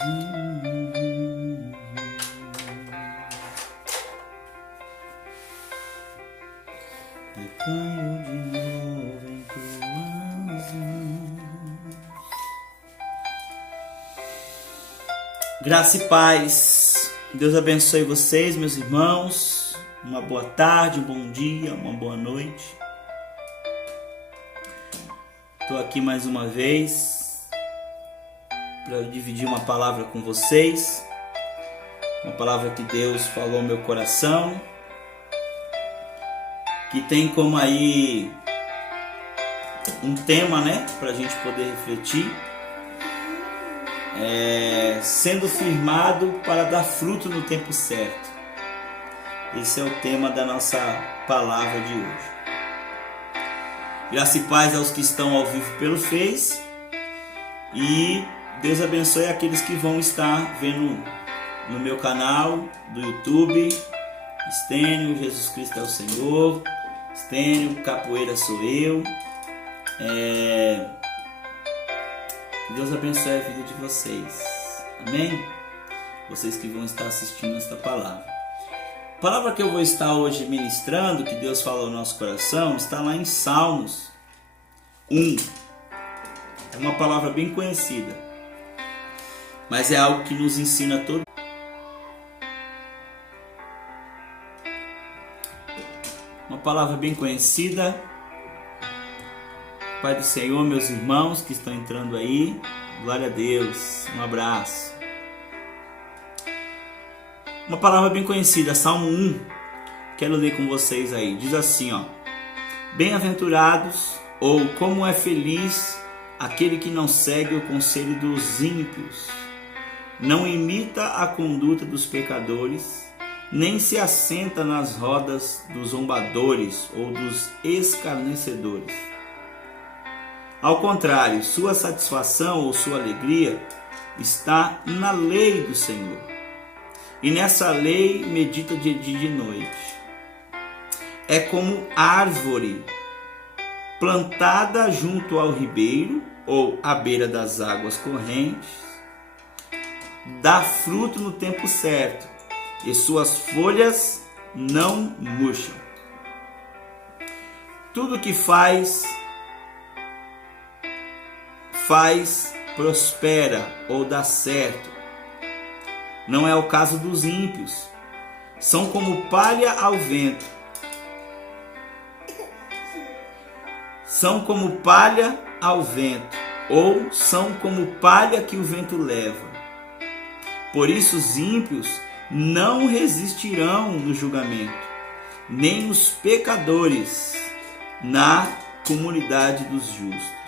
E caio de novo em tuas mãos. Graça e paz. Deus abençoe vocês, meus irmãos. Uma boa tarde, um bom dia, uma boa noite. Estou aqui mais uma vez para dividir uma palavra com vocês. Uma palavra que Deus falou ao meu coração, que tem como aí um tema, né, para a gente poder refletir, sendo firmado para dar fruto no tempo certo. Esse é o tema da nossa palavra de hoje. Graça e paz aos que estão ao vivo pelo Face, e Deus abençoe aqueles que vão estar vendo no meu canal do YouTube. Estênio, Jesus Cristo é o Senhor. Estênio, Capoeira sou eu. Que Deus abençoe a vida de vocês. Amém? Vocês que vão estar assistindo esta palavra. A palavra que eu vou estar hoje ministrando, que Deus falou ao nosso coração, está lá em Salmos 1. É uma palavra bem conhecida, mas é algo que nos ensina todo. Uma palavra bem conhecida. Pai do Senhor, meus irmãos que estão entrando aí, glória a Deus, um abraço. Uma palavra bem conhecida, Salmo 1, quero ler com vocês aí. Diz assim, ó: bem-aventurados, ou como é feliz aquele que não segue o conselho dos ímpios, não imita a conduta dos pecadores, nem se assenta nas rodas dos zombadores ou dos escarnecedores. Ao contrário, sua satisfação ou sua alegria está na lei do Senhor, e nessa lei medita de dia e de noite. É como árvore plantada junto ao ribeiro ou à beira das águas correntes, dá fruto no tempo certo, e suas folhas não murcham. Tudo que faz prospera ou dá certo. Não é o caso dos ímpios. São como palha ao vento. São como palha ao vento, ou são como palha que o vento leva. Por isso os ímpios não resistirão no julgamento, nem os pecadores na comunidade dos justos.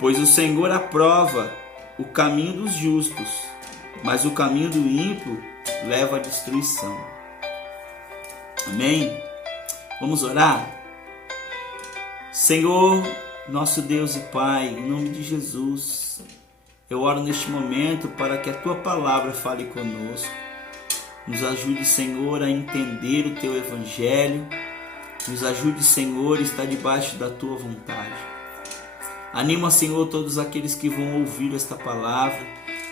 Pois o Senhor aprova o caminho dos justos, mas o caminho do ímpio leva à destruição. Amém? Vamos orar? Senhor, nosso Deus e Pai, em nome de Jesus, eu oro neste momento para que a Tua palavra fale conosco. Nos ajude, Senhor, a entender o Teu Evangelho. Nos ajude, Senhor, a estar debaixo da Tua vontade. Anima, Senhor, todos aqueles que vão ouvir esta palavra,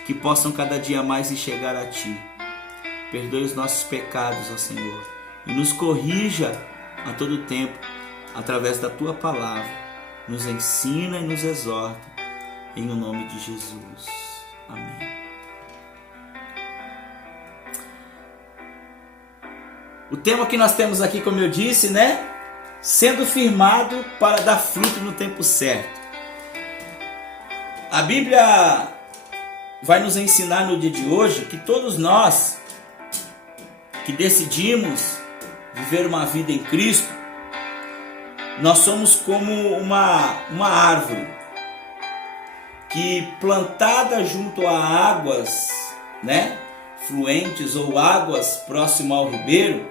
que possam cada dia mais enxergar a Ti. Perdoe os nossos pecados, ó Senhor, e nos corrija a todo tempo, através da Tua palavra. Nos ensina e nos exorta, em o nome de Jesus. Amém. O tema que nós temos aqui, como eu disse, né? Sendo firmado para dar fruto no tempo certo. A Bíblia vai nos ensinar no dia de hoje que todos nós que decidimos viver uma vida em Cristo, nós somos como uma árvore que, plantada junto a águas, né, fluentes ou águas próximo ao ribeiro,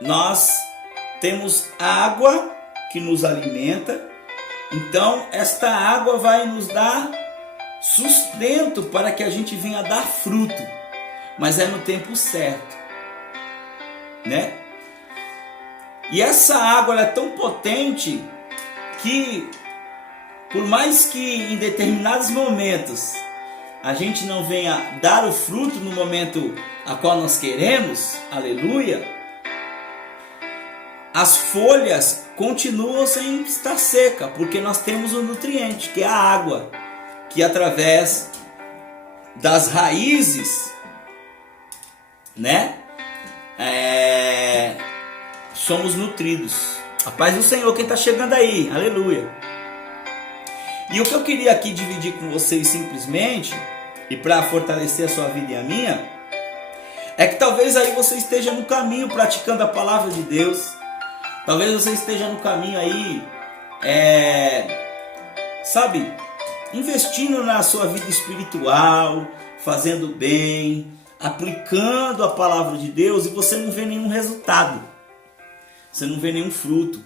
nós temos água que nos alimenta. Então esta água vai nos dar sustento para que a gente venha dar fruto, mas é no tempo certo, né? E essa água é tão potente que, por mais que em determinados momentos a gente não venha dar o fruto no momento a qual nós queremos, aleluia, as folhas continuam sem estar seca, porque nós temos um nutriente, que é a água, que através das raízes, né, somos nutridos. A paz do Senhor, quem está chegando aí, aleluia. E o que eu queria aqui dividir com vocês simplesmente, e para fortalecer a sua vida e a minha, é que talvez aí você esteja no caminho praticando a palavra de Deus. Talvez você esteja no caminho aí, sabe, investindo na sua vida espiritual, fazendo bem, aplicando a palavra de Deus, e você não vê nenhum resultado, você não vê nenhum fruto.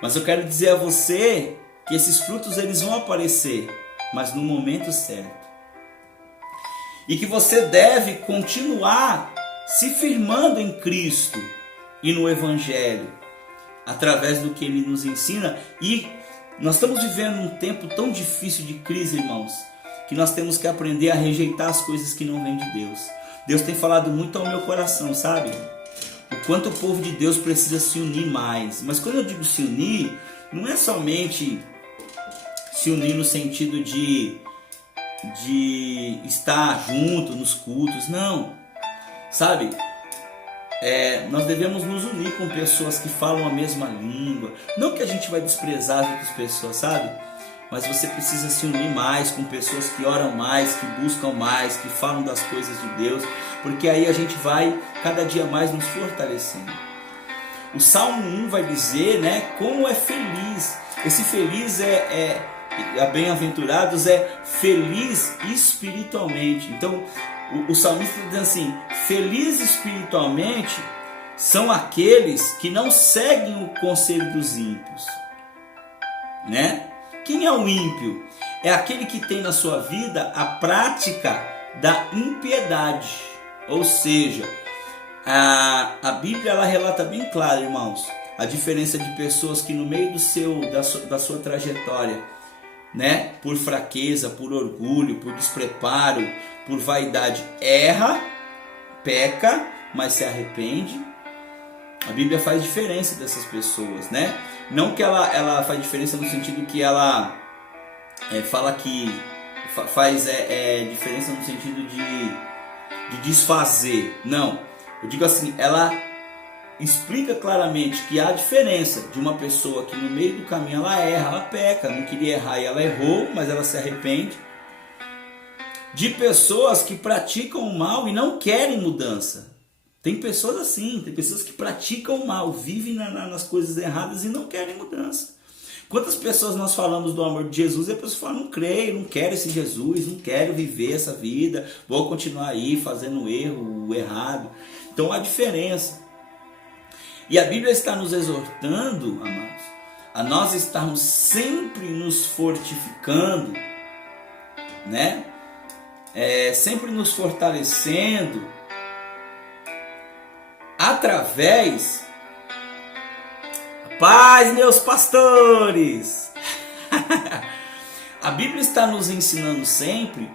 Mas eu quero dizer a você que esses frutos eles vão aparecer, mas no momento certo. E que você deve continuar se firmando em Cristo e no Evangelho, através do que Ele nos ensina. E nós estamos vivendo um tempo tão difícil de crise, irmãos, que nós temos que aprender a rejeitar as coisas que não vêm de Deus. Deus tem falado muito ao meu coração, sabe? O quanto o povo de Deus precisa se unir mais. Mas quando eu digo se unir, não é somente se unir no sentido de estar junto nos cultos, não. Sabe? Nós devemos nos unir com pessoas que falam a mesma língua. Não que a gente vai desprezar as outras pessoas, sabe? Mas você precisa se unir mais com pessoas que oram mais, que buscam mais, que falam das coisas de Deus, porque aí a gente vai cada dia mais nos fortalecendo. O Salmo 1 vai dizer, né, como é feliz. Esse feliz bem-aventurados é feliz espiritualmente. Então o salmista está dizendo assim: feliz espiritualmente são aqueles que não seguem o conselho dos ímpios, né? Quem é o ímpio? É aquele que tem na sua vida a prática da impiedade. Ou seja, a Bíblia ela relata bem claro, irmãos, a diferença de pessoas que no meio da sua trajetória, né, por fraqueza, por orgulho, por despreparo, por vaidade, erra, peca, mas se arrepende. A Bíblia faz diferença dessas pessoas, né? Não que ela faz diferença no sentido que ela fala que faz diferença no sentido de desfazer. Não, eu digo assim, ela explica claramente que há diferença de uma pessoa que no meio do caminho ela erra, ela peca, não queria errar e ela errou, mas ela se arrepende, de pessoas que praticam o mal e não querem mudança. Tem pessoas assim, tem pessoas que praticam o mal, vivem nas coisas erradas e não querem mudança. Quantas pessoas nós falamos do amor de Jesus e a pessoa fala: não creio, não quero esse Jesus, não quero viver essa vida, vou continuar aí fazendo o errado. Então há diferença. E a Bíblia está nos exortando, amados, a nós estarmos sempre nos fortificando, né? Sempre nos fortalecendo através, paz, meus pastores. A Bíblia está nos ensinando sempre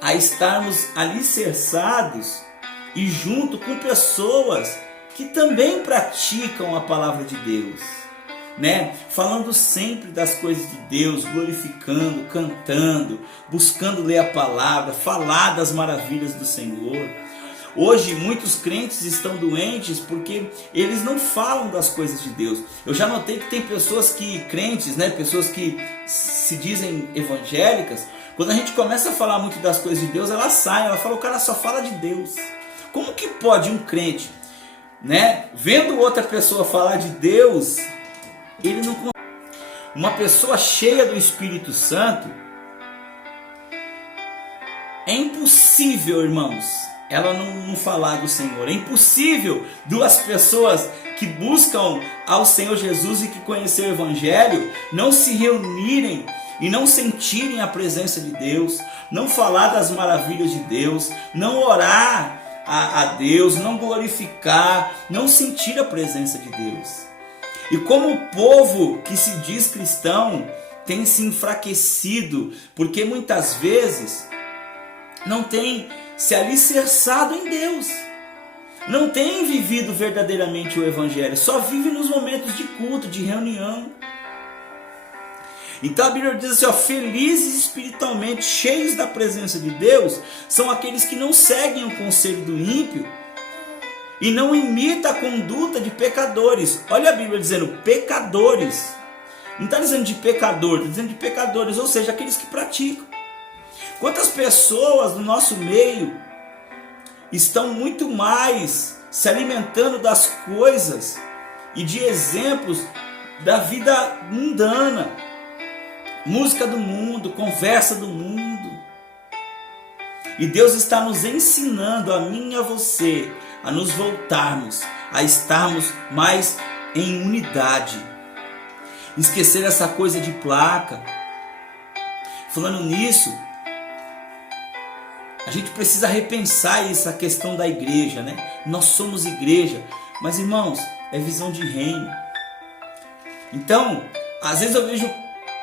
a estarmos alicerçados e junto com pessoas que também praticam a palavra de Deus, né? Falando sempre das coisas de Deus, glorificando, cantando, buscando ler a palavra, falar das maravilhas do Senhor. Hoje muitos crentes estão doentes porque eles não falam das coisas de Deus. Eu já notei que tem pessoas crentes, né? Pessoas que se dizem evangélicas, quando a gente começa a falar muito das coisas de Deus, ela sai, ela fala: o cara só fala de Deus. Como que pode um crente, né, vendo outra pessoa falar de Deus, ele não... Uma pessoa cheia do Espírito Santo, é impossível, irmãos, ela não falar do Senhor. É impossível duas pessoas que buscam ao Senhor Jesus e que conhecem o Evangelho não se reunirem e não sentirem a presença de Deus, não falar das maravilhas de Deus, não orar a Deus, não glorificar, não sentir a presença de Deus. E como o povo que se diz cristão tem se enfraquecido, porque muitas vezes não tem se alicerçado em Deus, não tem vivido verdadeiramente o Evangelho, só vive nos momentos de culto, de reunião. Então a Bíblia diz assim, ó, felizes espiritualmente, cheios da presença de Deus, são aqueles que não seguem o conselho do ímpio e não imitam a conduta de pecadores. Olha a Bíblia dizendo pecadores, não está dizendo de pecador, está dizendo de pecadores, ou seja, aqueles que praticam. Quantas pessoas no nosso meio estão muito mais se alimentando das coisas e de exemplos da vida mundana, música do mundo, conversa do mundo. E Deus está nos ensinando, a mim e a você, a nos voltarmos, a estarmos mais em unidade. Esquecer essa coisa de placa. Falando nisso, a gente precisa repensar essa questão da igreja, né? Nós somos igreja, mas irmãos, é visão de reino. Então, às vezes eu vejo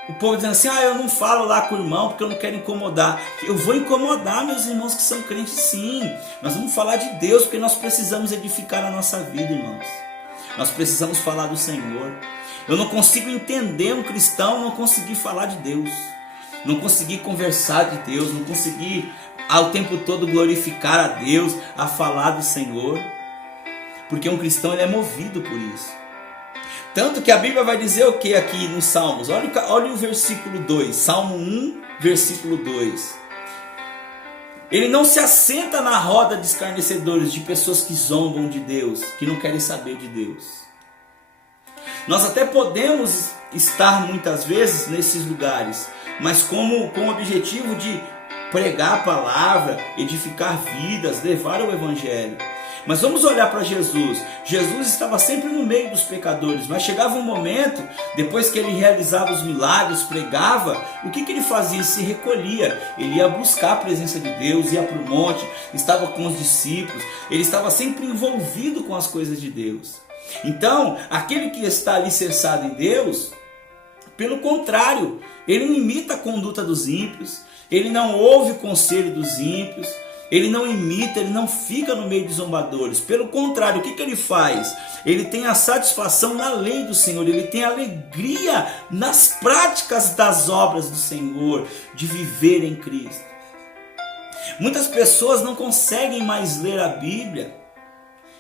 o povo dizendo assim, eu não falo lá com o irmão porque eu não quero incomodar. Eu vou incomodar meus irmãos que são crentes, sim. Nós vamos falar de Deus porque nós precisamos edificar a nossa vida, irmãos. Nós precisamos falar do Senhor. Eu não consigo entender um cristão não conseguir falar de Deus, não conseguir conversar de Deus, não conseguir ao tempo todo glorificar a Deus, a falar do Senhor, porque um cristão ele é movido por isso. Tanto que a Bíblia vai dizer o que aqui nos Salmos? Olha o versículo 2, Salmo 1, versículo 2. Ele não se assenta na roda de escarnecedores, de pessoas que zombam de Deus, que não querem saber de Deus. Nós até podemos estar muitas vezes nesses lugares, mas com o objetivo de pregar a palavra, edificar vidas, levar o Evangelho. Mas vamos olhar para Jesus. Jesus estava sempre no meio dos pecadores, mas chegava um momento, depois que ele realizava os milagres, pregava, o que ele fazia? Ele se recolhia, ele ia buscar a presença de Deus, ia para o monte, estava com os discípulos, ele estava sempre envolvido com as coisas de Deus. Então, aquele que está alicerçado em Deus, pelo contrário, ele não imita a conduta dos ímpios, ele não ouve o conselho dos ímpios, ele não imita, ele não fica no meio de zombadores. Pelo contrário, o que ele faz? Ele tem a satisfação na lei do Senhor, ele tem alegria nas práticas das obras do Senhor, de viver em Cristo. Muitas pessoas não conseguem mais ler a Bíblia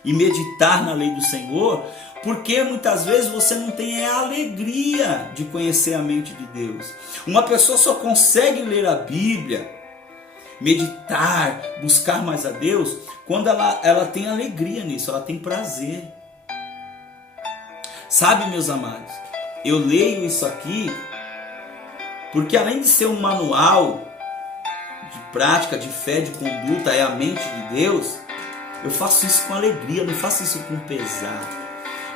e meditar na lei do Senhor, porque muitas vezes você não tem a alegria de conhecer a mente de Deus. Uma pessoa só consegue ler a Bíblia, meditar, buscar mais a Deus, quando ela tem alegria nisso, ela tem prazer. Sabe, meus amados, eu leio isso aqui porque além de ser um manual de prática, de fé, de conduta, é a mente de Deus, eu faço isso com alegria, eu não faço isso com pesar.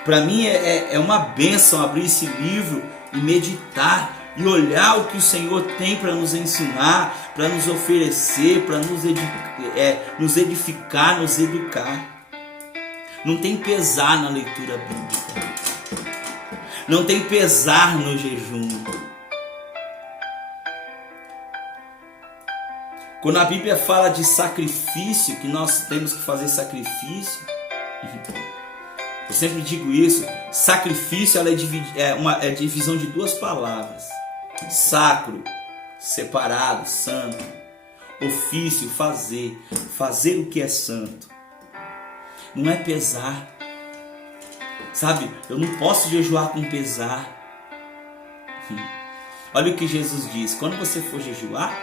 Para mim é uma bênção abrir esse livro e meditar e olhar o que o Senhor tem para nos ensinar, para nos oferecer, para nos edificar, nos educar. Não tem pesar na leitura bíblica, não tem pesar no jejum. Quando a Bíblia fala de sacrifício, que nós temos que fazer sacrifício, eu sempre digo isso, sacrifício ela é divisão de duas palavras. Sacro, separado, santo. Ofício, fazer o que é santo. Não é pesar. Sabe, eu não posso jejuar com pesar. Olha o que Jesus diz, quando você for jejuar,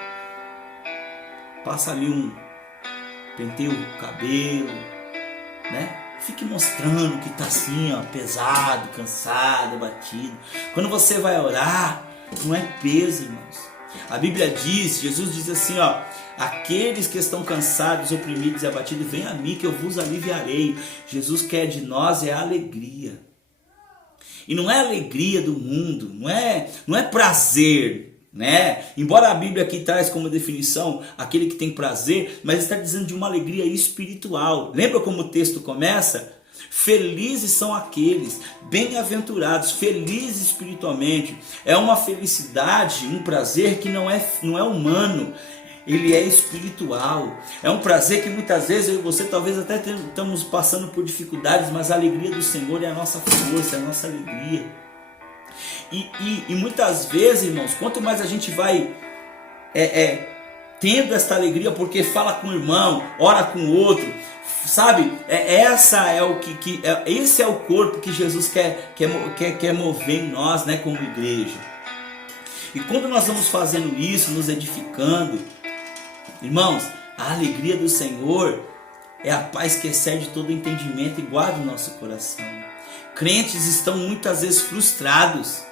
passa ali penteia o cabelo, né? Fique mostrando que está assim, ó, pesado, cansado, abatido. Quando você vai orar, não é peso, irmãos. A Bíblia diz, Jesus diz assim, ó, aqueles que estão cansados, oprimidos e abatidos, venham a mim que eu vos aliviarei. Jesus quer de nós é alegria. E não é alegria do mundo, não é prazer, né? Embora a Bíblia aqui traz como definição aquele que tem prazer, mas está dizendo de uma alegria espiritual. Lembra como o texto começa? Felizes são aqueles, bem-aventurados, felizes espiritualmente. É uma felicidade, um prazer que não é humano, ele é espiritual. É um prazer que muitas vezes eu e você talvez até estamos passando por dificuldades, mas a alegria do Senhor é a nossa força, é a nossa alegria. E muitas vezes, irmãos, quanto mais a gente vai tendo esta alegria, porque fala com o irmão, ora com o outro, sabe? Esse é o corpo que Jesus quer mover em nós, né, como igreja. E quando nós vamos fazendo isso, nos edificando, irmãos, a alegria do Senhor é a paz que excede todo entendimento e guarda o nosso coração. Crentes estão muitas vezes frustrados,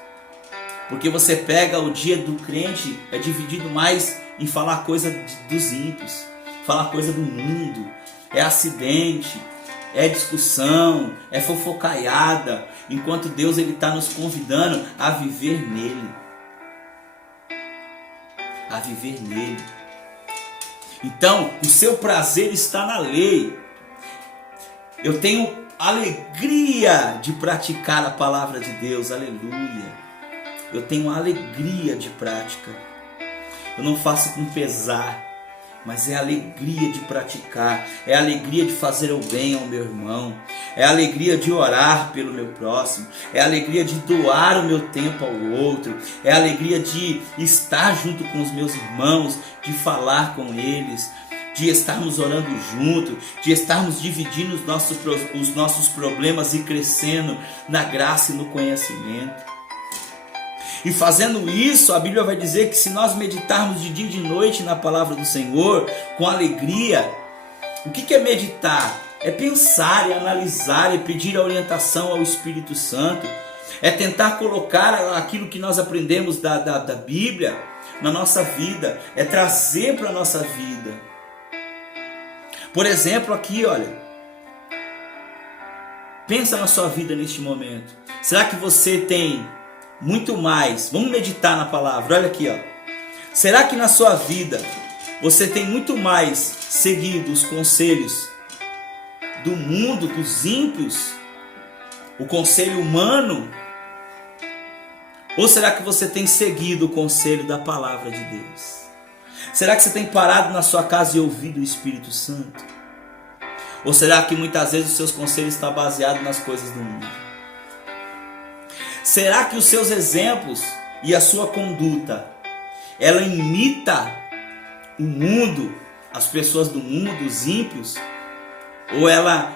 porque você pega o dia do crente, é dividido mais em falar coisa dos ímpios, falar coisa do mundo, é acidente, é discussão, é fofocaiada, enquanto Deus está nos convidando a viver nele. A viver nele. Então, o seu prazer está na lei. Eu tenho alegria de praticar a palavra de Deus, aleluia. Eu tenho alegria de prática. Eu não faço com pesar, mas é alegria de praticar, é alegria de fazer o bem ao meu irmão, é alegria de orar pelo meu próximo, é alegria de doar o meu tempo ao outro, é alegria de estar junto com os meus irmãos, de falar com eles, de estarmos orando junto, de estarmos dividindo os nossos problemas e crescendo na graça e no conhecimento. E fazendo isso, a Bíblia vai dizer que se nós meditarmos de dia e de noite na palavra do Senhor, com alegria, o que é meditar? É pensar, é analisar, é pedir a orientação ao Espírito Santo, é tentar colocar aquilo que nós aprendemos da Bíblia na nossa vida, é trazer para a nossa vida. Por exemplo, aqui, olha, pensa na sua vida neste momento. Será que você tem muito mais? Vamos meditar na palavra. Olha aqui, ó. Será que na sua vida você tem muito mais seguido os conselhos do mundo, dos ímpios, o conselho humano? Ou será que você tem seguido o conselho da palavra de Deus? Será que você tem parado na sua casa e ouvido o Espírito Santo? Ou será que muitas vezes os seus conselhos estão baseados nas coisas do mundo? Será que os seus exemplos e a sua conduta, ela imita o mundo, as pessoas do mundo, os ímpios? Ou ela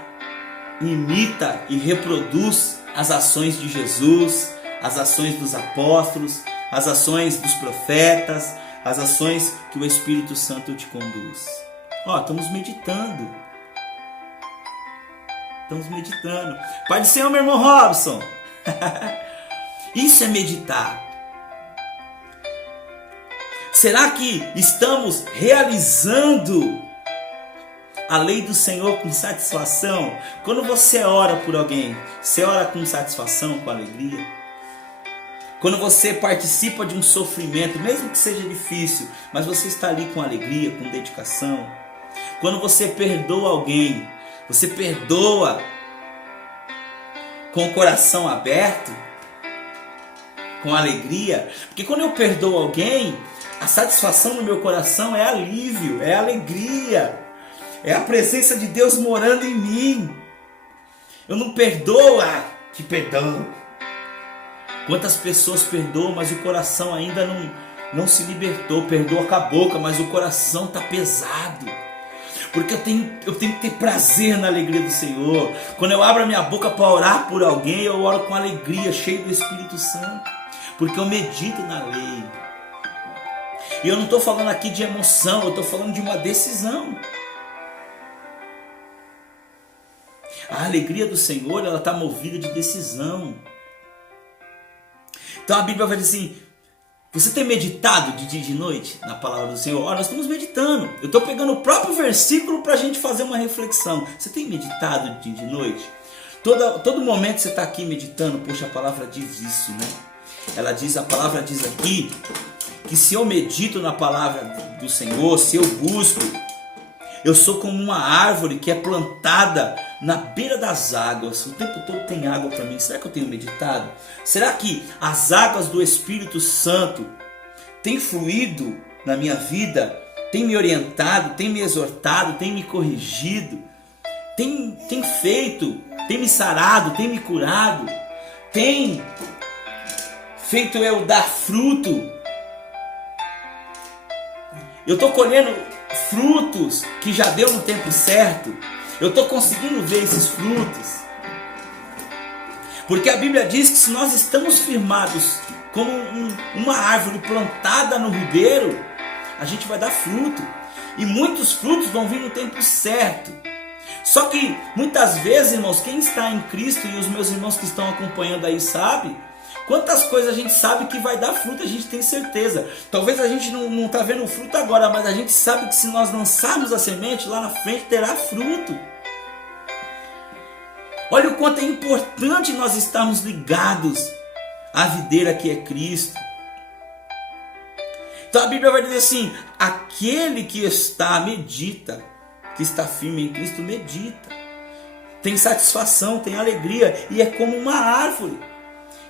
imita e reproduz as ações de Jesus, as ações dos apóstolos, as ações dos profetas, as ações que o Espírito Santo te conduz? Estamos meditando. Estamos meditando. Pai do Senhor, meu irmão Robson. Isso é meditar. Será que estamos realizando a lei do Senhor com satisfação? Quando você ora por alguém, você ora com satisfação, com alegria? Quando você participa de um sofrimento, mesmo que seja difícil, mas você está ali com alegria, com dedicação? Quando você perdoa alguém, você perdoa com o coração aberto? Com alegria? Porque quando eu perdoo alguém, a satisfação no meu coração é alívio, é alegria, é a presença de Deus morando em mim. Eu não perdoo, que perdão. Quantas pessoas perdoam, mas o coração ainda não se libertou. Perdoa com a boca, mas o coração está pesado. Porque eu tenho que ter prazer na alegria do Senhor. Quando eu abro a minha boca para orar por alguém, eu oro com alegria, cheio do Espírito Santo. Porque eu medito na lei. E eu não estou falando aqui de emoção, eu estou falando de uma decisão. A alegria do Senhor, ela está movida de decisão. Então a Bíblia vai dizer assim: você tem meditado de dia e de noite na palavra do Senhor? Nós estamos meditando. Eu estou pegando o próprio versículo para a gente fazer uma reflexão. Você tem meditado de dia e de noite? Todo momento você está aqui meditando. Poxa, a palavra diz isso, né? A palavra diz aqui que se eu medito na palavra do Senhor, se eu busco, Eu sou como uma árvore que é plantada na beira das águas. O tempo todo tem água para mim. Será que eu tenho meditado? Será que as águas do Espírito Santo têm fluído na minha vida? Tem me orientado, tem me exortado, tem me corrigido? Tem feito, tem me sarado, tem me curado? Tem feito eu dar fruto? Eu estou colhendo frutos que já deu no tempo certo? Eu estou conseguindo ver esses frutos? Porque a Bíblia diz que se nós estamos firmados como uma árvore plantada no ribeiro, a gente vai dar fruto. E muitos frutos vão vir no tempo certo. Só que muitas vezes, irmãos, quem está em Cristo, e os meus irmãos que estão acompanhando aí sabem, quantas coisas a gente sabe que vai dar fruto, a gente tem certeza. Talvez a gente não está vendo o fruto agora, mas a gente sabe que se nós lançarmos a semente, lá na frente terá fruto. Olha o quanto é importante nós estarmos ligados à videira que é Cristo. Então a Bíblia vai dizer assim: aquele que medita, que está firme em Cristo, medita, tem satisfação, tem alegria, e é como uma árvore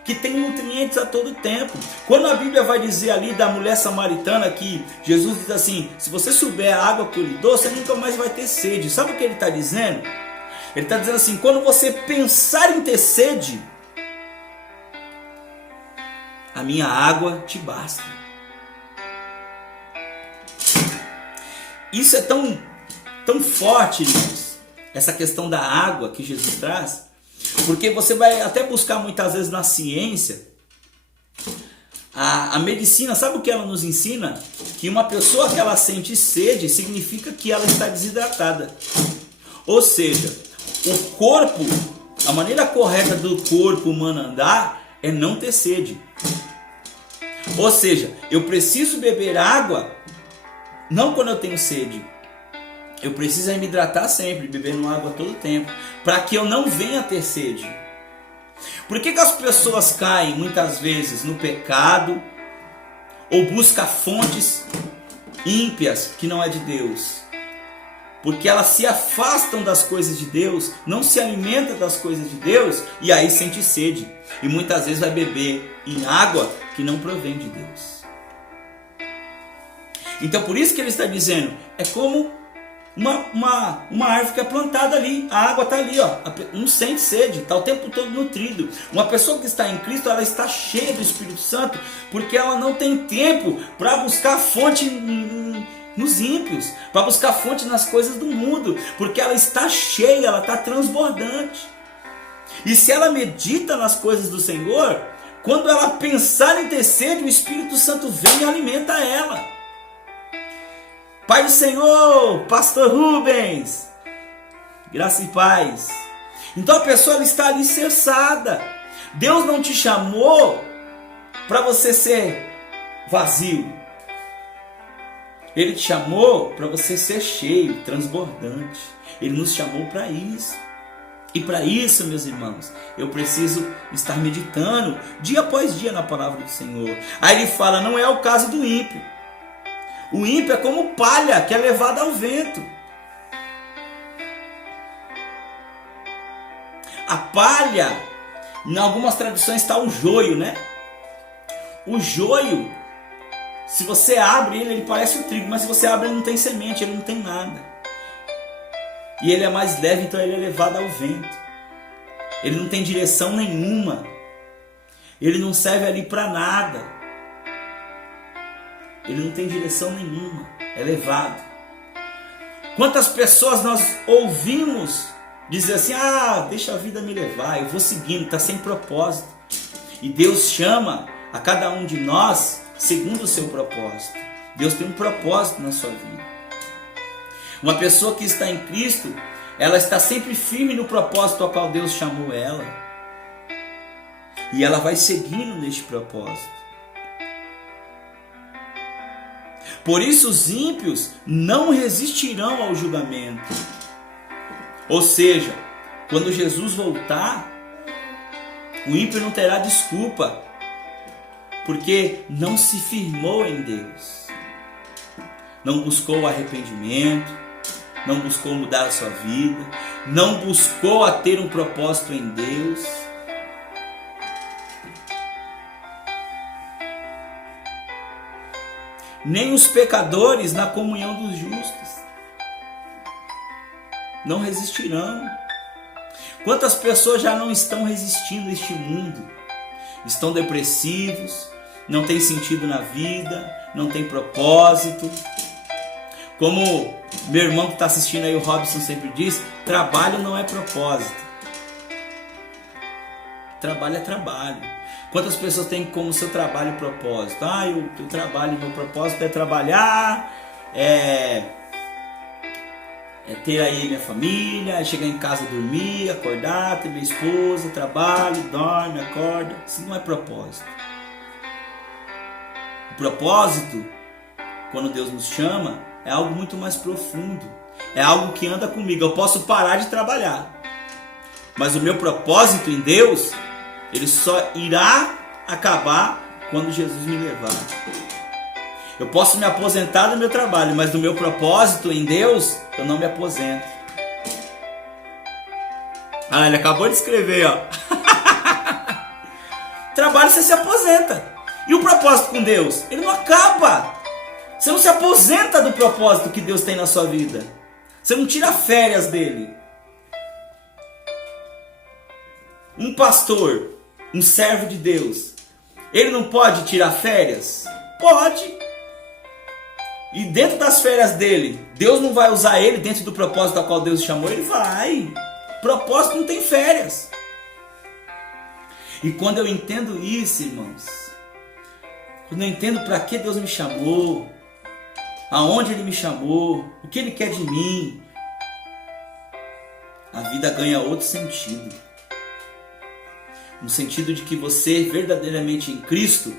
que tem nutrientes a todo tempo. Quando a Bíblia vai dizer ali da mulher samaritana, que Jesus diz assim: se você souber a água que eu lhe dou, você nunca mais vai ter sede. Sabe o que ele está dizendo? Ele está dizendo assim: quando você pensar em ter sede, a minha água te basta. Isso é tão forte, irmãos, essa questão da água que Jesus traz, porque você vai até buscar muitas vezes na ciência, a medicina, sabe o que ela nos ensina? Que uma pessoa que ela sente sede significa que ela está desidratada. Ou seja, o corpo, a maneira correta do corpo humano andar é não ter sede. Ou seja, eu preciso beber água não quando eu tenho sede. Eu preciso me hidratar sempre, bebendo água todo o tempo, para que eu não venha ter sede. Por que as pessoas caem muitas vezes no pecado ou buscam fontes ímpias que não é de Deus? Porque elas se afastam das coisas de Deus, não se alimentam das coisas de Deus, e aí sente sede. E muitas vezes vai beber em água que não provém de Deus. Então por isso que ele está dizendo, é como uma árvore que é plantada ali, a água está ali, ó, não sente sede, está o tempo todo nutrido. Uma pessoa que está em Cristo, ela está cheia do Espírito Santo, porque ela não tem tempo para buscar fonte nos ímpios, para buscar fonte nas coisas do mundo, porque ela está cheia, ela está transbordante. E se ela medita nas coisas do Senhor, quando ela pensar em ter sede, o Espírito Santo vem e alimenta ela. Pai do Senhor, Pastor Rubens, graça e paz. Então a pessoa ela está alicerçada. Deus não te chamou para você ser vazio. Ele te chamou para você ser cheio, transbordante. Ele nos chamou para isso. E para isso, meus irmãos, eu preciso estar meditando dia após dia na palavra do Senhor. Aí ele fala, não é o caso do ímpio. O ímpio é como palha que é levada ao vento. A palha, em algumas traduções está o joio, né? O joio, se você abre ele, ele parece o trigo, mas se você abre ele não tem semente, ele não tem nada. E ele é mais leve, então ele é levado ao vento. Ele não tem direção nenhuma. Ele não serve ali para nada. Ele não tem direção nenhuma, é levado. Quantas pessoas nós ouvimos dizer assim, deixa a vida me levar, eu vou seguindo, está sem propósito. E Deus chama a cada um de nós segundo o seu propósito. Deus tem um propósito na sua vida. Uma pessoa que está em Cristo, ela está sempre firme no propósito ao qual Deus chamou ela. E ela vai seguindo neste propósito. Por isso os ímpios não resistirão ao julgamento. Ou seja, quando Jesus voltar, o ímpio não terá desculpa, porque não se firmou em Deus. Não buscou o arrependimento, não buscou mudar a sua vida, não buscou a ter um propósito em Deus. Nem os pecadores na comunhão dos justos não resistirão. Quantas pessoas já não estão resistindo a este mundo? Estão depressivos, não tem sentido na vida, não tem propósito. Como meu irmão que está assistindo aí, o Robson, sempre diz, trabalho não é propósito. Trabalho é trabalho. Quantas pessoas têm como seu trabalho propósito? Eu trabalho, meu propósito é trabalhar, é ter aí minha família, chegar em casa, dormir, acordar, ter minha esposa, trabalho, dorme, acorda. Isso não é propósito. O propósito, quando Deus nos chama, é algo muito mais profundo. É algo que anda comigo. Eu posso parar de trabalhar, mas o meu propósito em Deus, ele só irá acabar quando Jesus me levar. Eu posso me aposentar do meu trabalho, mas do meu propósito em Deus, eu não me aposento. Ele acabou de escrever, ó. Trabalho, você se aposenta. E o propósito com Deus? Ele não acaba. Você não se aposenta do propósito que Deus tem na sua vida. Você não tira férias dele. Um pastor, um servo de Deus, ele não pode tirar férias? Pode. E dentro das férias dele, Deus não vai usar ele dentro do propósito ao qual Deus chamou? Ele vai. Propósito não tem férias. E quando eu entendo isso, irmãos, quando eu entendo para que Deus me chamou, aonde Ele me chamou, o que Ele quer de mim, a vida ganha outro sentido. No sentido de que você verdadeiramente em Cristo,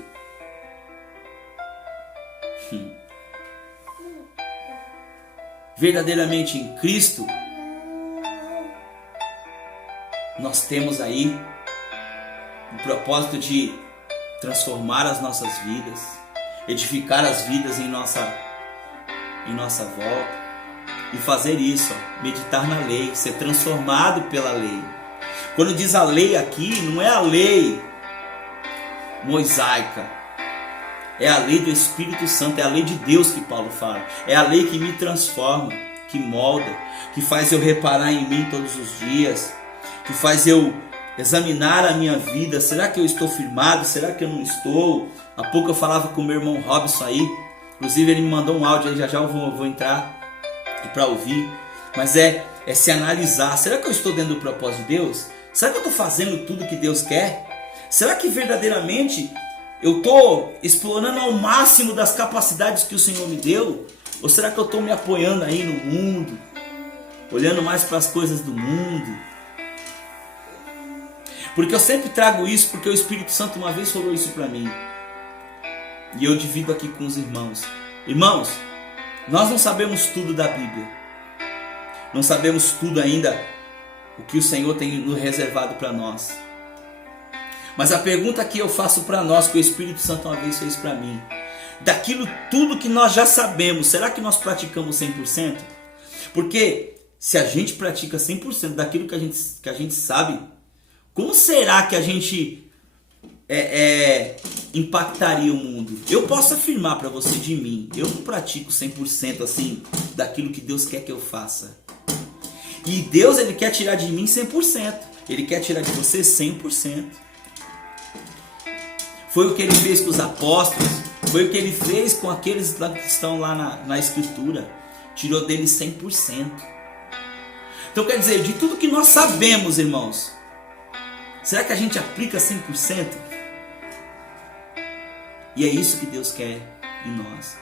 verdadeiramente em Cristo, nós temos aí o propósito de transformar as nossas vidas, edificar as vidas em nossa volta e fazer isso, meditar na lei, ser transformado pela lei. Quando diz a lei aqui, não é a lei mosaica, é a lei do Espírito Santo, é a lei de Deus que Paulo fala. É a lei que me transforma, que molda, que faz eu reparar em mim todos os dias, que faz eu examinar a minha vida. Será que eu estou firmado? Será que eu não estou? Há pouco eu falava com o meu irmão Robson aí, inclusive ele me mandou um áudio aí, já eu vou entrar para ouvir. Mas é se analisar. Será que eu estou dentro do propósito de Deus? Será que eu estou fazendo tudo que Deus quer? Será que verdadeiramente eu estou explorando ao máximo das capacidades que o Senhor me deu? Ou será que eu estou me apoiando aí no mundo, olhando mais para as coisas do mundo? Porque eu sempre trago isso, porque o Espírito Santo uma vez falou isso para mim. E eu divido aqui com os irmãos. Irmãos, nós não sabemos tudo da Bíblia. Não sabemos tudo ainda o que o Senhor tem nos reservado para nós. Mas a pergunta que eu faço para nós, que o Espírito Santo uma vez fez para mim, daquilo tudo que nós já sabemos, será que nós praticamos 100%? Porque se a gente pratica 100% daquilo que a gente sabe, como será que a gente impactaria o mundo? Eu posso afirmar para você de mim, eu não pratico 100% assim daquilo que Deus quer que eu faça. E Deus, Ele quer tirar de mim 100%. Ele quer tirar de você 100%. Foi o que Ele fez com os apóstolos. Foi o que Ele fez com aqueles que estão lá na Escritura. Tirou deles 100%. Então quer dizer, de tudo que nós sabemos, irmãos, será que a gente aplica 100%? E é isso que Deus quer em nós.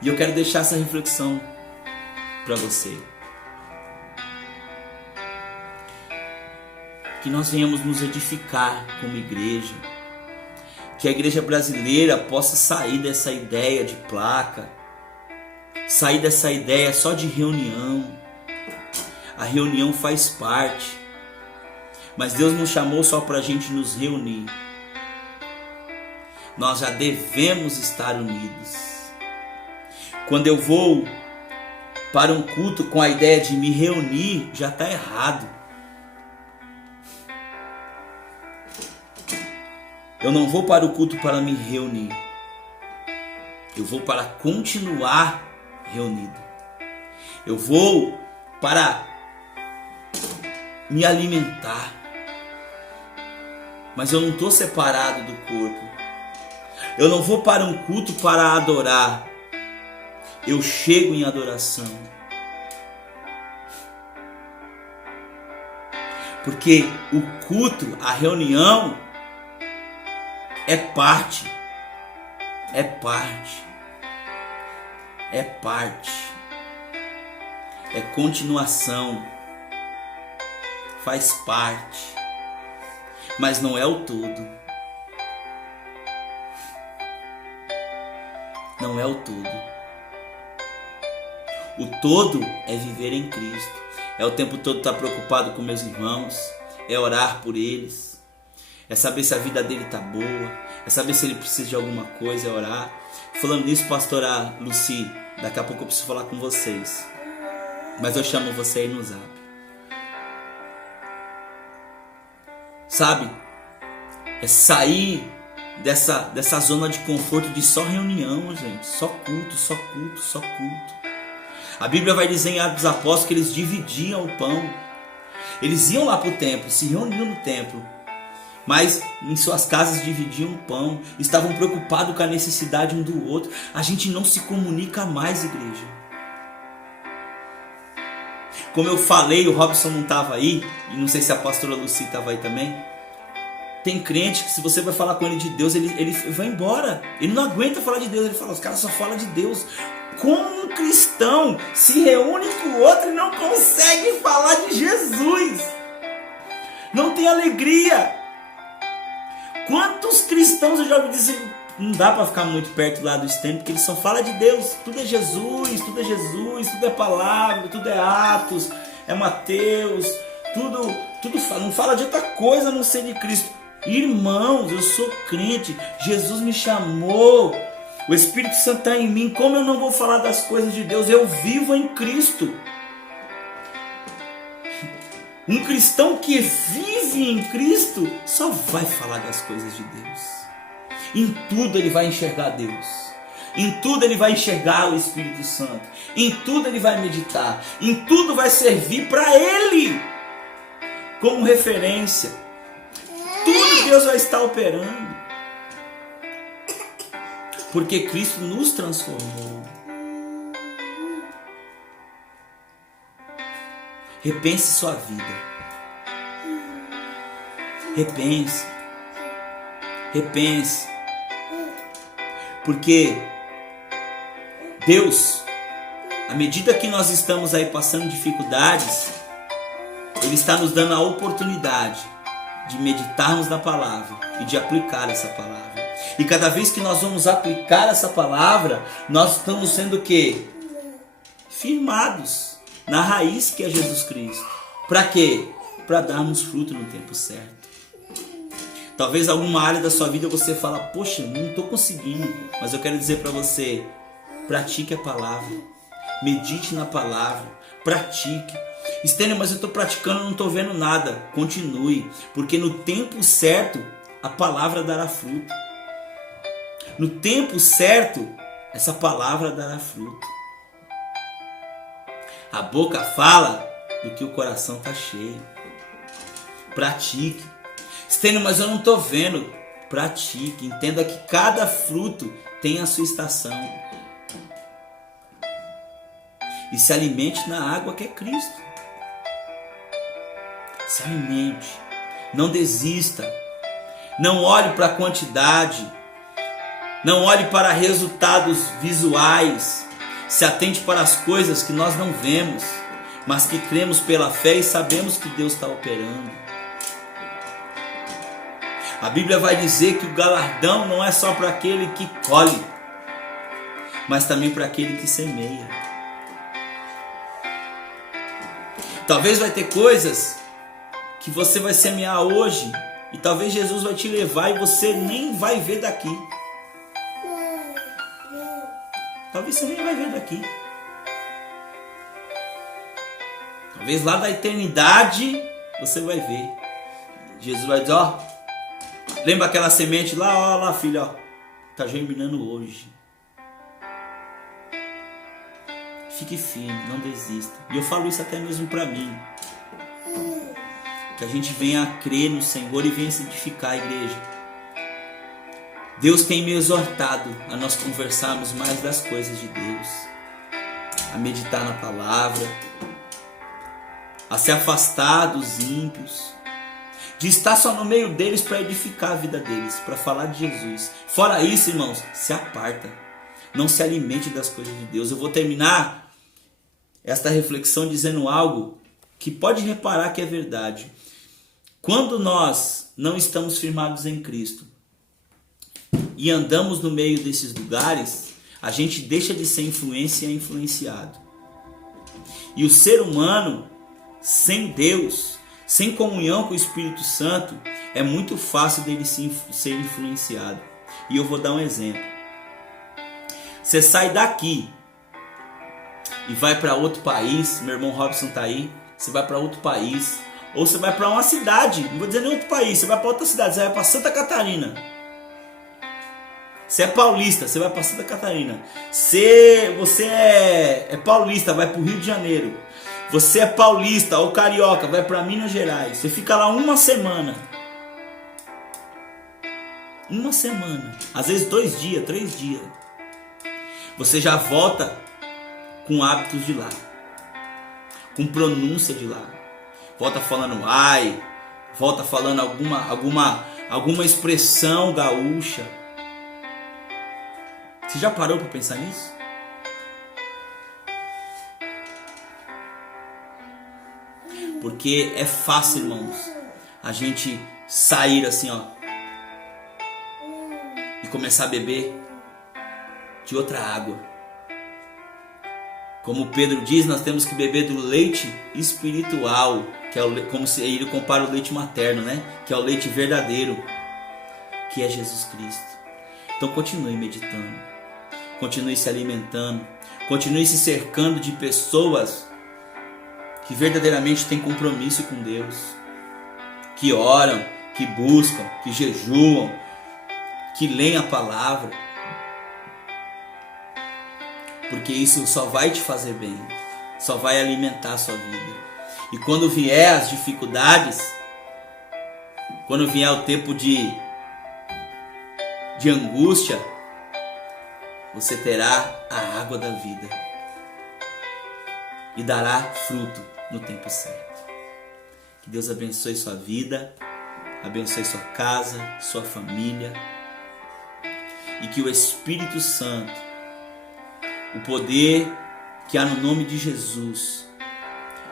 E eu quero deixar essa reflexão para você. Que nós venhamos nos edificar como igreja. Que a igreja brasileira possa sair dessa ideia de placa. Sair dessa ideia só de reunião. A reunião faz parte. Mas Deus nos chamou só para a gente nos reunir. Nós já devemos estar unidos. Quando eu vou para um culto com a ideia de me reunir, já está errado. Eu não vou para o culto para me reunir. Eu vou para continuar reunido. Eu vou para me alimentar. Mas eu não estou separado do corpo. Eu não vou para um culto para adorar. Eu chego em adoração. Porque o culto, a reunião, é parte. É parte. É parte. É continuação. Faz parte. Mas não é o todo. Não é o todo. O todo é viver em Cristo. É o tempo todo estar preocupado com meus irmãos. É orar por eles. É saber se a vida dele está boa. É saber se ele precisa de alguma coisa. É orar. Falando nisso, pastora Lucy, daqui a pouco eu preciso falar com vocês. Mas eu chamo você aí no zap. Sabe? É sair dessa zona de conforto de só reunião, gente. Só culto, só culto, só culto. A Bíblia vai dizer em Atos dos Apóstolos que eles dividiam o pão. Eles iam lá para o templo, se reuniam no templo. Mas em suas casas dividiam o pão. Estavam preocupados com a necessidade um do outro. A gente não se comunica mais, igreja. Como eu falei, o Robson não estava aí. E não sei se a pastora Lucy estava aí também. Tem crente que se você vai falar com ele de Deus, ele vai embora. Ele não aguenta falar de Deus. Ele fala, os caras só falam de Deus. Como um cristão se reúne com o outro e não consegue falar de Jesus? Não tem alegria. Quantos cristãos eu já ouvi dizer, não dá para ficar muito perto lá do stand, porque ele só fala de Deus. Tudo é Jesus, tudo é Jesus, tudo é palavra, tudo é Atos, é Mateus, tudo não fala de outra coisa a não ser de Cristo. Irmãos, eu sou crente, Jesus me chamou, o Espírito Santo está em mim. Como eu não vou falar das coisas de Deus? Eu vivo em Cristo. Um cristão que vive em Cristo só vai falar das coisas de Deus. Em tudo ele vai enxergar Deus. Em tudo ele vai enxergar o Espírito Santo. Em tudo ele vai meditar. Em tudo vai servir para ele como referência. Tudo Deus vai estar operando. Porque Cristo nos transformou. Repense sua vida. Repense. Repense. Porque Deus, à medida que nós estamos aí passando dificuldades, Ele está nos dando a oportunidade de meditarmos na palavra e de aplicar essa palavra. E cada vez que nós vamos aplicar essa palavra, nós estamos sendo o quê? Firmados na raiz que é Jesus Cristo. Para quê? Para darmos fruto no tempo certo. Talvez alguma área da sua vida você fala, poxa, não estou conseguindo. Mas eu quero dizer para você, pratique a palavra. Medite na palavra. Pratique. Estênio, mas eu estou praticando, não estou vendo nada. Continue, porque no tempo certo, a palavra dará fruto. No tempo certo, essa palavra dará fruto. A boca fala do que o coração está cheio. Pratique. Estênio, mas eu não estou vendo. Pratique. Entenda que cada fruto tem a sua estação. E se alimente na água que é Cristo. Se alimente. Não desista. Não olhe para a quantidade. Não olhe para resultados visuais. Se atente para as coisas que nós não vemos, mas que cremos pela fé e sabemos que Deus está operando. A Bíblia vai dizer que o galardão não é só para aquele que colhe, mas também para aquele que semeia. Talvez vai ter coisas que você vai semear hoje e talvez Jesus vai te levar e você nem vai ver daqui. Talvez você nem vai ver daqui. Talvez lá da eternidade você vai ver. Jesus vai dizer, ó, lembra aquela semente lá, ó lá, filho, ó, tá germinando hoje. Fique firme, não desista. E eu falo isso até mesmo para mim. Que a gente venha a crer no Senhor e venha se edificar a igreja. Deus tem me exortado a nós conversarmos mais das coisas de Deus, a meditar na palavra, a se afastar dos ímpios, de estar só no meio deles para edificar a vida deles, para falar de Jesus. Fora isso, irmãos, se aparta, não se alimente das coisas de Deus. Eu vou terminar esta reflexão dizendo algo que pode reparar que é verdade. Quando nós não estamos firmados em Cristo e andamos no meio desses lugares, a gente deixa de ser influência e é influenciado. E o ser humano, sem Deus, sem comunhão com o Espírito Santo, é muito fácil dele ser influenciado. E eu vou dar um exemplo. Você sai daqui e vai para outro país, meu irmão Robson está aí, você vai para outro país, ou você vai para uma cidade, não vou dizer nem outro país, você vai para outra cidade, você vai para Santa Catarina. Você é paulista, você vai para Santa Catarina. Você é paulista, vai para o Rio de Janeiro. Você é paulista ou carioca, vai para Minas Gerais. Você fica lá uma semana. Uma semana. Às vezes 2 dias, 3 dias. Você já volta com hábitos de lá. Com pronúncia de lá. Volta falando ai. Volta falando alguma expressão gaúcha. Você já parou para pensar nisso? Porque é fácil, irmãos, a gente sair assim, ó, e começar a beber de outra água. Como Pedro diz, nós temos que beber do leite espiritual, que é como se ele compara o leite materno, né? Que é o leite verdadeiro, que é Jesus Cristo. Então continue meditando, continue se alimentando, continue se cercando de pessoas que verdadeiramente têm compromisso com Deus, que oram, que buscam, que jejuam, que leem a palavra, porque isso só vai te fazer bem, só vai alimentar a sua vida. E quando vier as dificuldades, quando vier o tempo de angústia, você terá a água da vida e dará fruto no tempo certo. Que Deus abençoe sua vida, abençoe sua casa, sua família, e que o Espírito Santo, o poder que há no nome de Jesus,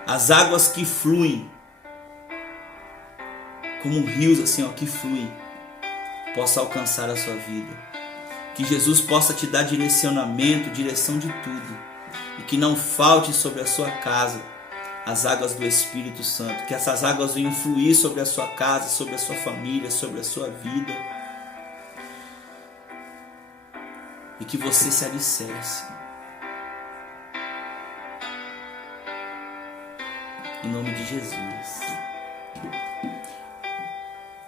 as águas que fluem como rios assim, ó, que fluem, possa alcançar a sua vida. Que Jesus possa te dar direcionamento, direção de tudo, e que não falte sobre a sua casa as águas do Espírito Santo. Que essas águas venham fluir sobre a sua casa, sobre a sua família, sobre a sua vida, e que você se alicerce. Em nome de Jesus.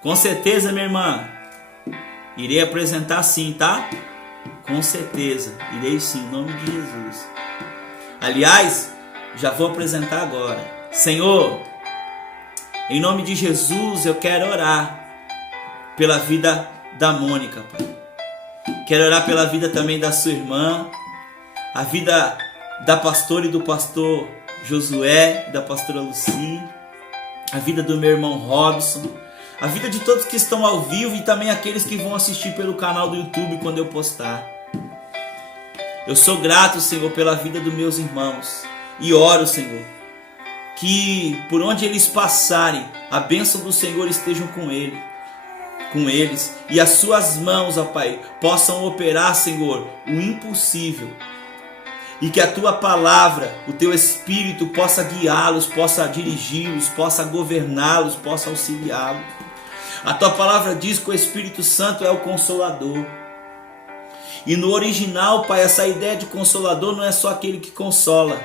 Com certeza, minha irmã, irei apresentar sim, tá? Com certeza, irei sim, em nome de Jesus. Aliás, já vou apresentar agora. Senhor, em nome de Jesus, eu quero orar pela vida da Mônica, Pai. Quero orar pela vida também da sua irmã, a vida da pastora e do pastor Josué, da pastora Lucy, a vida do meu irmão Robson, a vida de todos que estão ao vivo e também aqueles que vão assistir pelo canal do YouTube quando eu postar. Eu sou grato, Senhor, pela vida dos meus irmãos e oro, Senhor, que por onde eles passarem, a bênção do Senhor esteja com eles, e as suas mãos, ó Pai, possam operar, Senhor, o impossível, e que a tua palavra, o teu Espírito possa guiá-los, possa dirigi-los, possa governá-los, possa auxiliá-los. A tua palavra diz que o Espírito Santo é o Consolador. E no original, Pai, essa ideia de Consolador não é só aquele que consola,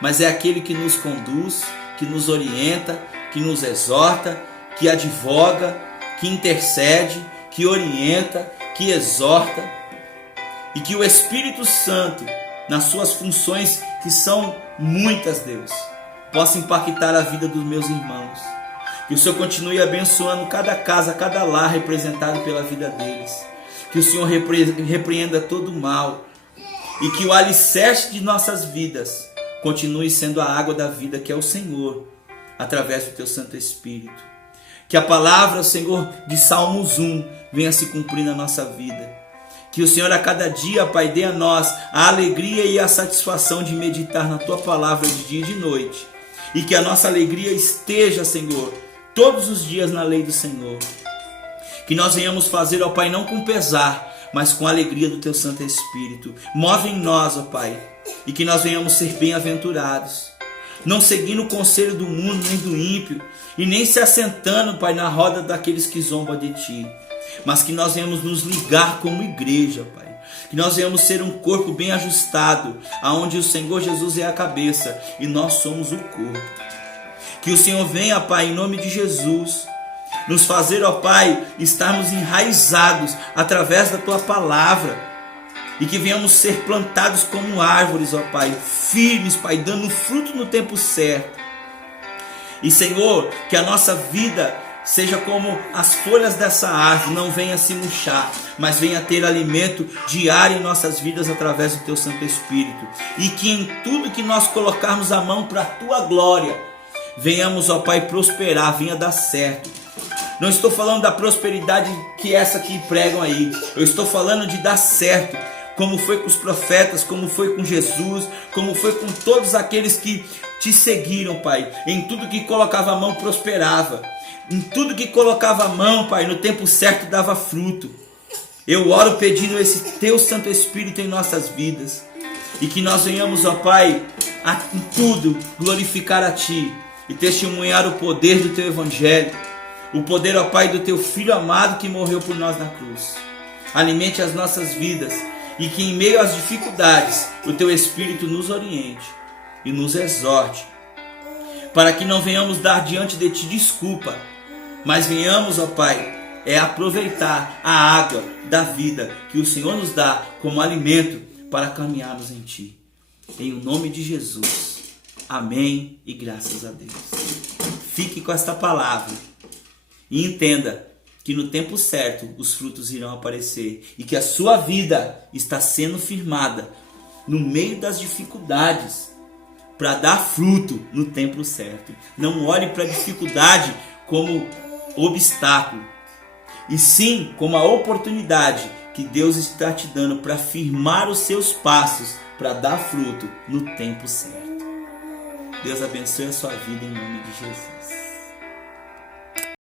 mas é aquele que nos conduz, que nos orienta, que nos exorta, que advoga, que intercede, que orienta, que exorta, e que o Espírito Santo, nas suas funções, que são muitas, Deus, possa impactar a vida dos meus irmãos. Que o Senhor continue abençoando cada casa, cada lar representado pela vida deles. Que o Senhor repreenda todo o mal. E que o alicerce de nossas vidas continue sendo a água da vida, que é o Senhor, através do Teu Santo Espírito. Que a palavra, Senhor, de Salmos 1 venha se cumprir na nossa vida. Que o Senhor a cada dia, Pai, dê a nós a alegria e a satisfação de meditar na Tua palavra de dia e de noite. E que a nossa alegria esteja, Senhor, todos os dias na lei do Senhor. Que nós venhamos fazer, ó Pai, não com pesar, mas com a alegria do Teu Santo Espírito. Move em nós, ó Pai, e que nós venhamos ser bem-aventurados, não seguindo o conselho do mundo, nem do ímpio, e nem se assentando, Pai, na roda daqueles que zombam de Ti, mas que nós venhamos nos ligar como igreja, Pai. Que nós venhamos ser um corpo bem ajustado, aonde o Senhor Jesus é a cabeça e nós somos o corpo. Que o Senhor venha, Pai, em nome de Jesus, nos fazer, ó Pai, estarmos enraizados através da Tua palavra, e que venhamos ser plantados como árvores, ó Pai, firmes, Pai, dando fruto no tempo certo. E Senhor, que a nossa vida seja como as folhas dessa árvore, não venha se murchar, mas venha ter alimento diário em nossas vidas através do Teu Santo Espírito. E que em tudo que nós colocarmos a mão para a Tua glória, venhamos, ó Pai, prosperar, venha dar certo. Não estou falando da prosperidade que essa que pregam aí. Eu estou falando de dar certo, como foi com os profetas, como foi com Jesus, como foi com todos aqueles que Te seguiram, Pai. Em tudo que colocava a mão prosperava. Em tudo que colocava a mão, Pai, no tempo certo dava fruto. Eu oro pedindo esse Teu Santo Espírito em nossas vidas. E que nós venhamos, ó Pai, em tudo glorificar a Ti e testemunhar o poder do Teu Evangelho. O poder, ó Pai, do Teu Filho amado que morreu por nós na cruz. Alimente as nossas vidas e que em meio às dificuldades o Teu Espírito nos oriente e nos exorte, para que não venhamos dar diante de Ti desculpa, mas venhamos, ó Pai, aproveitar a água da vida que o Senhor nos dá como alimento para caminharmos em Ti. Em nome de Jesus. Amém e graças a Deus. Fique com esta palavra e entenda que no tempo certo os frutos irão aparecer e que a sua vida está sendo firmada no meio das dificuldades para dar fruto no tempo certo. Não olhe para a dificuldade como obstáculo, e sim como a oportunidade que Deus está te dando para firmar os seus passos para dar fruto no tempo certo. Deus abençoe a sua vida em nome de Jesus.